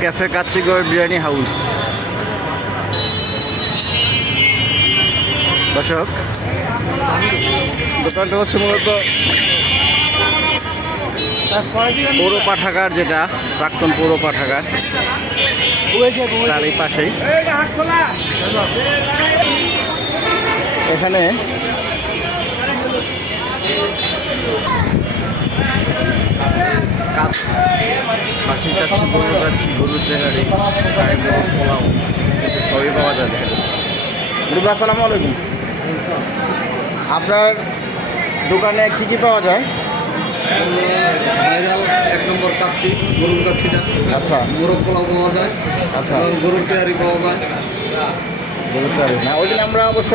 Cafe কাচ্চিগড় biryani house. দর্শক, দোকানটা হচ্ছে মূলত পৌর পাঠাগার, যেটা প্রাক্তন পৌর পাঠাগার, তার এই পাশেই। এখানে খাসি কাচ্ছি, গরুর কাচ্ছি, গরুর তেহারি, পোলাও, সবই পাওয়া যায়। দেখেন রুবা, আসসালামু আলাইকুম। আপনার দোকানে কি কি পাওয়া যায়? ভাইরাল 1 নম্বর কাচ্ছি, গরুর কাচ্ছিটা। আচ্ছা, মোরগ পোলাও পাওয়া যায়। আচ্ছা, গরুর তেহারি পাওয়া যায়। গরুর তেহারি না, ওই দিন আমরা অবশ্য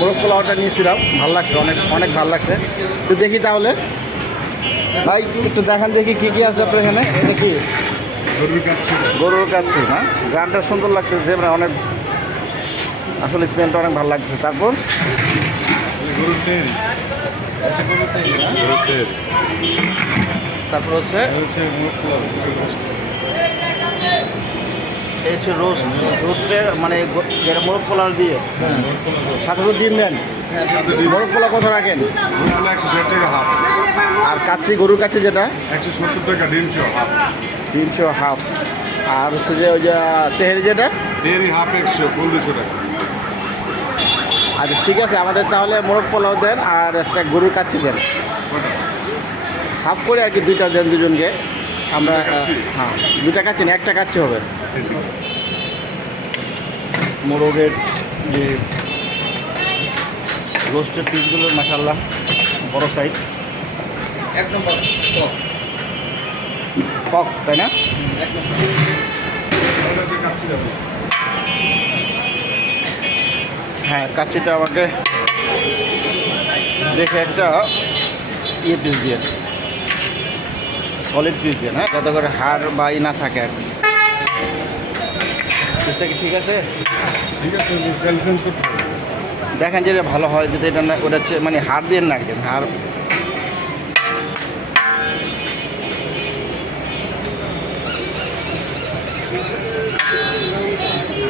মোরগ পোলাওটা নিয়েছিলাম, ভালো লাগছে, অনেক অনেক ভালো লাগছে। তো দেখি তাহলে ভাই, একটু দেখান দেখি কি কি আছে আপনার এখানে। এটা কি? গরুর কাচ্ছি না, গানটা সুন্দর লাগতেছে, মানে অনেক, আসলে স্মেলটা অনেক ভালো লাগছে। তারপর তারপর হচ্ছে এই হচ্ছে রোস্টের, মানে যেটা মোরগ পোলাও দিয়ে সাথে তো ডিম দেন। মোরগ পোলাও কত রাখেন? 160 টাকা হাফ। আর কাচ্ছি, গরুর কাচ্ছি যেটা 170 টাকা ডিমশো হাফ। 300 হাফ। আর হচ্ছে যে ওই যে তেহারি যেটা, তেহারি হাফ 100, ফুল 200 টাকা। আচ্ছা ঠিক আছে, আমাদের তাহলে মোরগ পোলাও দেন আর একটা গরুর কাচ্ছি দেন, হাফ করে আর কি, দুইটা দেন দুজনকে। আমরা হ্যাঁ, দুইটা কাচ্ছি না, একটা কাচ্ছি হবে। মোরগের যে রোস্টের পিসগুলো মাশাআল্লাহ বড় সাইজ, 1 নম্বর কক, তাই না? হ্যাঁ, কাচ্চিটা আমাকে দেখে একটা ইয়ে পিস দিয়ে, সলিড পিস দিয়ে, হ্যাঁ, যাতে করে হাড় বা ই না থাকে আর কি। পিসটা কি ঠিক আছে? ঠিক আছে, তেল চেঞ্জ করতে হবে। দেখেন যেটা ভালো হয়, যদি এটা না, ওটা হচ্ছে মানে হাড় দিয়ে না একদম হাড়।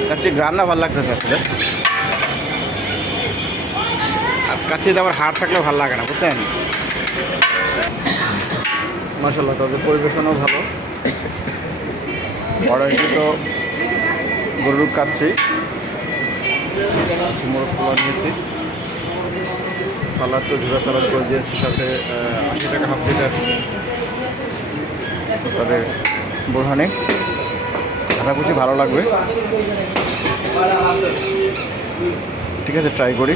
কাচ্চি রান্না ভালো লাগতেছে আসলে, আর কাচ্চিতে আবার হাড় থাকলে ভালো লাগে না, বুঝছেন? মাশাআল্লাহ, তাদের পরিবেশনও ভালো। অর্ডারকৃত গরুর কাচ্চি, মোরগ পোলাও নিয়েছি, সালাদ তো ঝুড়া সালাদ করে দিয়েছি, সাথে 80 টাকা হাফ লিটার তাদের বোরহানি। আশা করছি ভালো লাগবে। ঠিক আছে, ট্রাই করি।